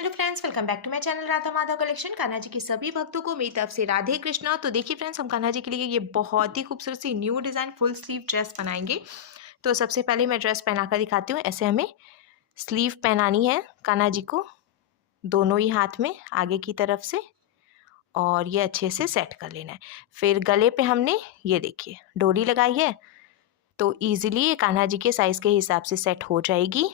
Hello friends, welcome back to my channel Radha Madhav collection. Kanha ji के सभी भक्तों को मेरी तरफ से राधे कृष्णा। तो देखिए फ्रेंड्स, हम कान्हा जी के लिए ये बहुत ही खूबसूरत सी new design full sleeve dress बनाएंगे। तो सबसे पहले मैं ड्रेस पहना कर दिखाती हूँ। ऐसे हमें स्लीव पहनानी है कान्हा जी को, दोनों ही हाथ में आगे की तरफ से, और ये अच्छे से सेट कर लेना है। फिर गले पे हमने ये देखिए डोरी लगाई है, तो ईजिली ये कान्हा जी के साइज़ के हिसाब से सेट हो जाएगी।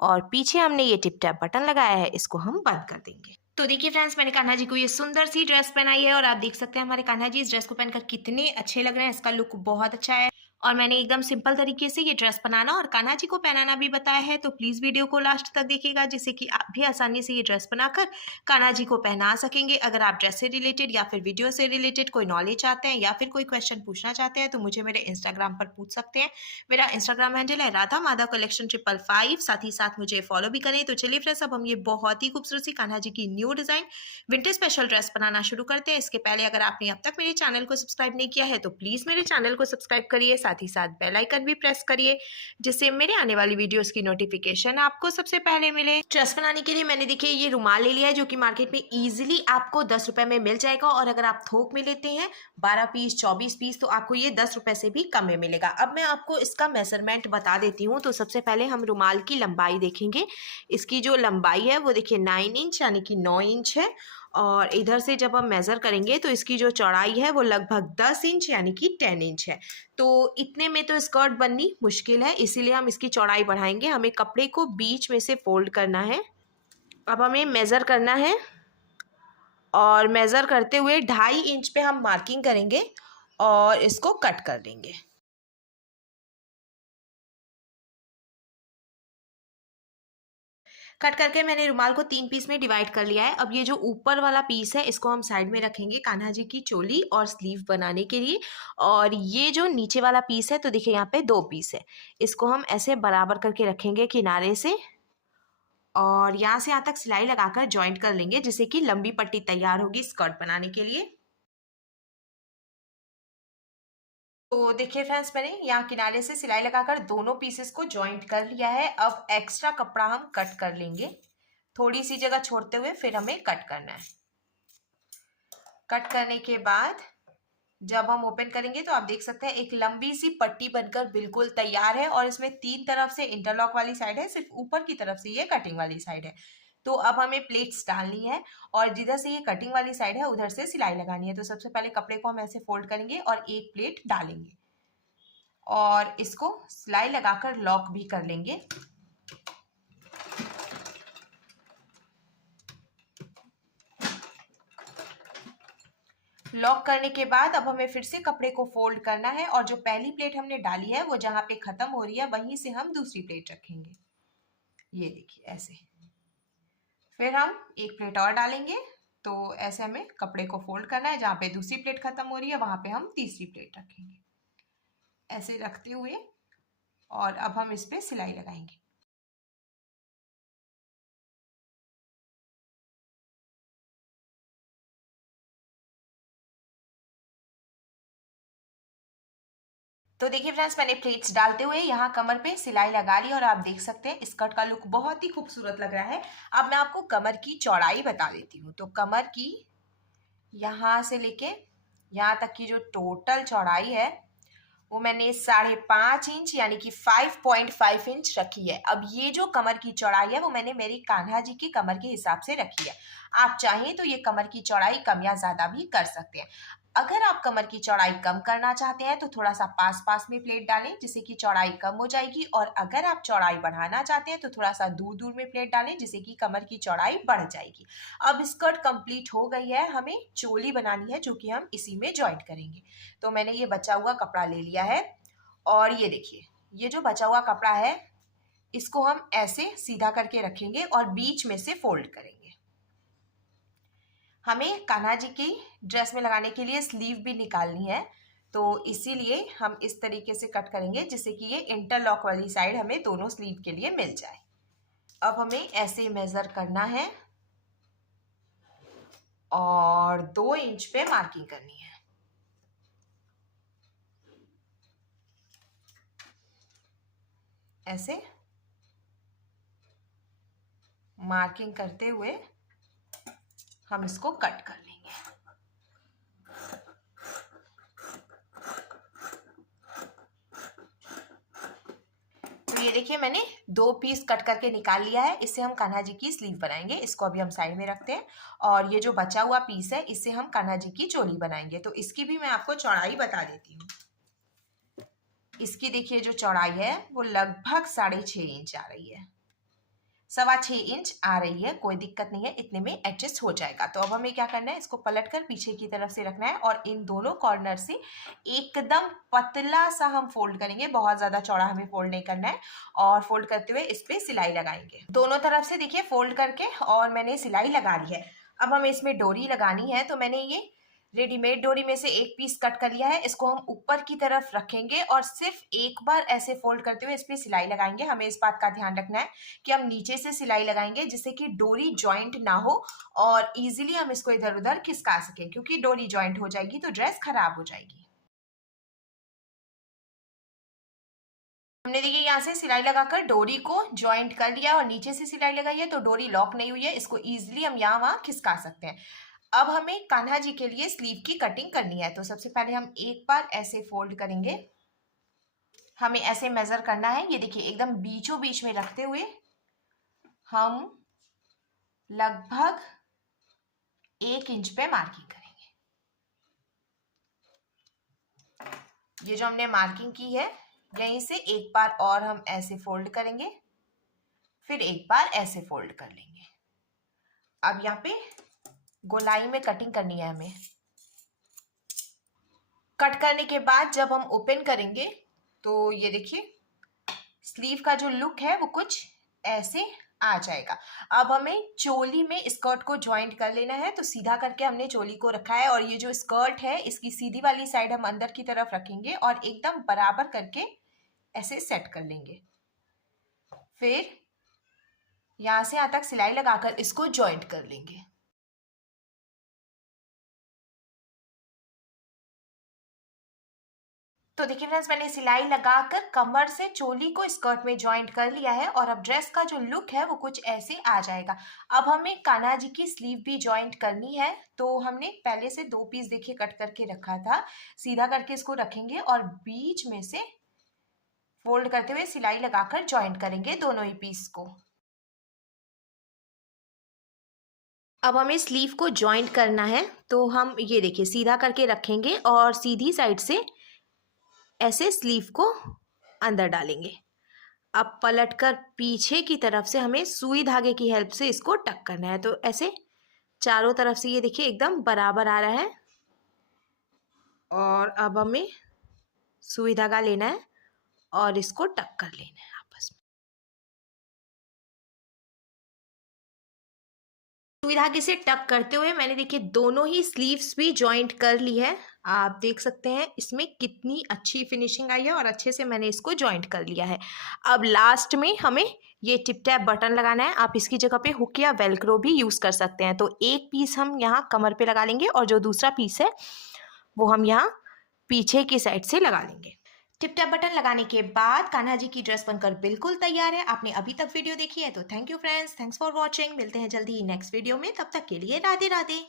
और पीछे हमने ये टिप टैप बटन लगाया है, इसको हम बंद कर देंगे। तो देखिए फ्रेंड्स, मैंने कान्हा जी को ये सुंदर सी ड्रेस पहनाई है और आप देख सकते हैं हमारे कान्हा जी इस ड्रेस को पहनकर कितने अच्छे लग रहे हैं। इसका लुक बहुत अच्छा है और मैंने एकदम सिंपल तरीके से ये ड्रेस बनाना और कान्हा जी को पहनाना भी बताया है। तो प्लीज़ वीडियो को लास्ट तक देखिएगा, जिससे कि आप भी आसानी से ये ड्रेस बनाकर कान्हा जी को पहना सकेंगे। अगर आप ड्रेस से रिलेटेड या फिर वीडियो से रिलेटेड कोई नॉलेज चाहते हैं या फिर कोई क्वेश्चन पूछना चाहते हैं तो मुझे मेरे इंस्टाग्राम पर पूछ सकते हैं। मेरा इंस्टाग्राम हैंडल है राधा माधव कलेक्शन 555। साथ ही साथ मुझे फॉलो भी करें। तो चलिए फ्रेंड्स, अब हम ये बहुत ही खूबसूरत सी कान्हा जी की new design winter special dress बनाना शुरू करते हैं। इसके पहले अगर आपने अब तक मेरे चैनल को सब्सक्राइब नहीं किया है तो प्लीज़ मेरे चैनल को सब्सक्राइब करिए, साथ ही साथ बेल आइकन भी प्रेस करिए, जिससे मेरे आने वाली वीडियोस की नोटिफिकेशन आपको सबसे पहले मिले। ड्रेस बनाने के लिए मैंने देखिए ये रुमाल ले लिया है, जो कि मार्केट में ईजिली आपको 10 रुपए में मिल जाएगा, और अगर आप थोक में लेते हैं 12 पीस 24 पीस तो आपको ये 10 रुपए से भी कम में मिलेगा। अब मैं आपको इसका मेजरमेंट बता देती हूँ। तो सबसे पहले हम रुमाल की लंबाई देखेंगे। इसकी जो लंबाई है वो देखिए 9 इंच यानी कि 9 इंच है, और इधर से जब हम मेज़र करेंगे तो इसकी जो चौड़ाई है वो लगभग 10 इंच यानी कि 10 इंच है। तो इतने में तो स्कर्ट बननी मुश्किल है, इसीलिए हम इसकी चौड़ाई बढ़ाएंगे। हमें कपड़े को बीच में से फोल्ड करना है। अब हमें मेज़र करना है और मेज़र करते हुए 2.5 इंच पे हम मार्किंग करेंगे और इसको कट कर देंगे। कट करके मैंने रुमाल को 3 पीस में डिवाइड कर लिया है। अब ये जो ऊपर वाला पीस है इसको हम साइड में रखेंगे कान्हा जी की चोली और स्लीव बनाने के लिए। और ये जो नीचे वाला पीस है तो देखिए यहाँ पे 2 पीस है, इसको हम ऐसे बराबर करके रखेंगे किनारे से, और यहाँ से यहाँ तक सिलाई लगाकर जॉइंट कर लेंगे, जिससे कि लंबी पट्टी तैयार होगी स्कर्ट बनाने के लिए। तो देखिए फ्रेंड्स, मैंने यहाँ किनारे से सिलाई लगाकर दोनों पीसेस को जॉइंट कर लिया है। अब एक्स्ट्रा कपड़ा हम कट कर लेंगे, थोड़ी सी जगह छोड़ते हुए फिर हमें कट करना है। कट करने के बाद जब हम ओपन करेंगे तो आप देख सकते हैं एक लंबी सी पट्टी बनकर बिल्कुल तैयार है, और इसमें 3 तरफ से इंटरलॉक वाली साइड है, सिर्फ ऊपर की तरफ से ये कटिंग वाली साइड है। तो अब हमें प्लेट्स डालनी है और जिधर से ये कटिंग वाली साइड है उधर से सिलाई लगानी है। तो सबसे पहले कपड़े को हम ऐसे फोल्ड करेंगे और एक प्लेट डालेंगे और इसको सिलाई लगाकर लॉक भी कर लेंगे। लॉक करने के बाद अब हमें फिर से कपड़े को फोल्ड करना है, और जो पहली प्लेट हमने डाली है वो जहां पे खत्म हो रही है वहीं से हम दूसरी प्लेट रखेंगे। ये देखिए ऐसे। फिर हम एक प्लेट और डालेंगे। तो ऐसे हमें कपड़े को फोल्ड करना है, जहां पे दूसरी प्लेट खत्म हो रही है वहां पे हम तीसरी प्लेट रखेंगे, ऐसे रखते हुए। और अब हम इस पे सिलाई लगाएंगे। तो देखिए फ्रेंड्स, मैंने प्लेट्स डालते हुए यहाँ कमर पे सिलाई लगा ली, और आप देख सकते हैं स्कर्ट का लुक बहुत ही खूबसूरत लग रहा है। अब मैं आपको कमर की चौड़ाई बता देती हूँ। तो कमर की यहाँ से लेके यहाँ तक की जो टोटल चौड़ाई है वो मैंने 5.5 इंच यानी कि 5.5 इंच रखी है। अब ये जो कमर की चौड़ाई है वो मैंने मेरी कान्हा जी की कमर के हिसाब से रखी है। आप चाहें तो ये कमर की चौड़ाई कम या ज्यादा भी कर सकते हैं। अगर आप कमर की चौड़ाई कम करना चाहते हैं तो थोड़ा सा पास पास में प्लेट डालें, जिससे कि चौड़ाई कम हो जाएगी, और अगर आप चौड़ाई बढ़ाना चाहते हैं तो थोड़ा सा दूर दूर में प्लेट डालें, जिससे कि कमर की चौड़ाई बढ़ जाएगी। अब स्कर्ट कंप्लीट हो गई है, हमें चोली बनानी है जो कि हम इसी में ज्वाइंट करेंगे। तो मैंने ये बचा हुआ कपड़ा ले लिया है, और ये देखिए ये जो बचा हुआ कपड़ा है इसको हम ऐसे सीधा करके रखेंगे और बीच में से फोल्ड करेंगे। हमें कान्हा जी की ड्रेस में लगाने के लिए स्लीव भी निकालनी है, तो इसीलिए हम इस तरीके से कट करेंगे जिससे कि ये इंटरलॉक वाली साइड हमें दोनों स्लीव के लिए मिल जाए। अब हमें ऐसे मेजर करना है और 2 इंच पे मार्किंग करनी है। ऐसे मार्किंग करते हुए हम इसको कट कर लेंगे। तो ये देखिए मैंने 2 पीस कट करके निकाल लिया है। इससे हम कान्हा जी की स्लीव बनाएंगे। इसको अभी हम साइड में रखते हैं और ये जो बचा हुआ पीस है इससे हम कान्हा जी की चोली बनाएंगे। तो इसकी भी मैं आपको चौड़ाई बता देती हूँ। इसकी देखिए जो चौड़ाई है वो लगभग 6.5 इंच आ रही है, 6.25 इंच आ रही है। कोई दिक्कत नहीं है, इतने में एडजस्ट हो जाएगा। तो अब हमें क्या करना है, इसको पलटकर पीछे की तरफ से रखना है और इन दोनों कॉर्नर से एकदम पतला सा हम फोल्ड करेंगे। बहुत ज्यादा चौड़ा हमें फोल्ड नहीं करना है और फोल्ड करते हुए इस पे सिलाई लगाएंगे। दोनों तरफ से देखिए फोल्ड करके और मैंने सिलाई लगा ली है। अब हमें इसमें डोरी लगानी है। तो मैंने ये रेडीमेड डोरी में से एक पीस कट कर लिया है। इसको हम ऊपर की तरफ रखेंगे और सिर्फ एक बार ऐसे फोल्ड करते हुए इस पे सिलाई लगाएंगे। हमें इस बात का ध्यान रखना है कि हम नीचे से सिलाई लगाएंगे जिससे कि डोरी जॉइंट ना हो और इजीली हम इसको इधर उधर खिसका सके, क्योंकि डोरी जॉइंट हो जाएगी तो ड्रेस खराब हो जाएगी। हमने देखिए यहाँ से सिलाई लगाकर डोरी को जॉइंट कर लिया और नीचे से सिलाई लगाई है तो डोरी लॉक नहीं हुई है। इसको इजीली हम यहाँ वहां खिसका सकते हैं। अब हमें कान्हा जी के लिए स्लीव की कटिंग करनी है। तो सबसे पहले हम एक बार ऐसे फोल्ड करेंगे। हमें ऐसे मेजर करना है। ये देखिए एकदम बीचों बीच में रखते हुए हम लगभग 1 इंच पे मार्किंग करेंगे। ये जो हमने मार्किंग की है यहीं से एक बार और हम ऐसे फोल्ड करेंगे, फिर एक बार ऐसे फोल्ड कर लेंगे। अब यहाँ पे गोलाई में कटिंग करनी है हमें। कट करने के बाद जब हम ओपन करेंगे तो ये देखिए स्लीव का जो लुक है वो कुछ ऐसे आ जाएगा। अब हमें चोली में स्कर्ट को ज्वाइंट कर लेना है। तो सीधा करके हमने चोली को रखा है और ये जो स्कर्ट है इसकी सीधी वाली साइड हम अंदर की तरफ रखेंगे और एकदम बराबर करके ऐसे सेट कर लेंगे। फिर यहां से यहां तक सिलाई लगाकर इसको ज्वाइंट कर लेंगे। तो देखिए फ्रेंड्स मैंने सिलाई लगाकर कमर से चोली को स्कर्ट में ज्वाइंट कर लिया है और अब ड्रेस का जो लुक है वो कुछ ऐसे आ जाएगा। अब हमें कान्हा जी की स्लीव भी ज्वाइंट करनी है। तो हमने पहले से 2 पीस देखिए कट करके रखा था। सीधा करके इसको रखेंगे और बीच में से फोल्ड करते हुए सिलाई लगाकर ज्वाइंट करेंगे दोनों ही पीस को। अब हमें स्लीव को ज्वाइंट करना है। तो हम ये देखिए सीधा करके रखेंगे और सीधी साइड से ऐसे स्लीव को अंदर डालेंगे। अब पलटकर पीछे की तरफ से हमें सुई धागे की हेल्प से इसको टक करना है। तो ऐसे चारों तरफ से ये देखिए एकदम बराबर आ रहा है और अब हमें सुई धागा लेना है और इसको टक कर लेना है आपस में। सुई धागे से टक करते हुए मैंने देखिए दोनों ही स्लीव्स भी जॉइंट कर ली है। आप देख सकते हैं इसमें कितनी अच्छी फिनिशिंग आई है और अच्छे से मैंने इसको जॉइंट कर लिया है। अब लास्ट में हमें ये टिप टैप बटन लगाना है। आप इसकी जगह पे हुक या वेलक्रो भी यूज़ कर सकते हैं। तो एक पीस हम यहाँ कमर पे लगा लेंगे और जो दूसरा पीस है वो हम यहाँ पीछे की साइड से लगा लेंगे। टिप टैप बटन लगाने के बाद कान्हा जी की ड्रेस बनकर बिल्कुल तैयार है। आपने अभी तक वीडियो देखी है तो thank you friends, thanks for watching. मिलते हैं जल्दी ही नेक्स्ट वीडियो में, तब तक के लिए राधे राधे।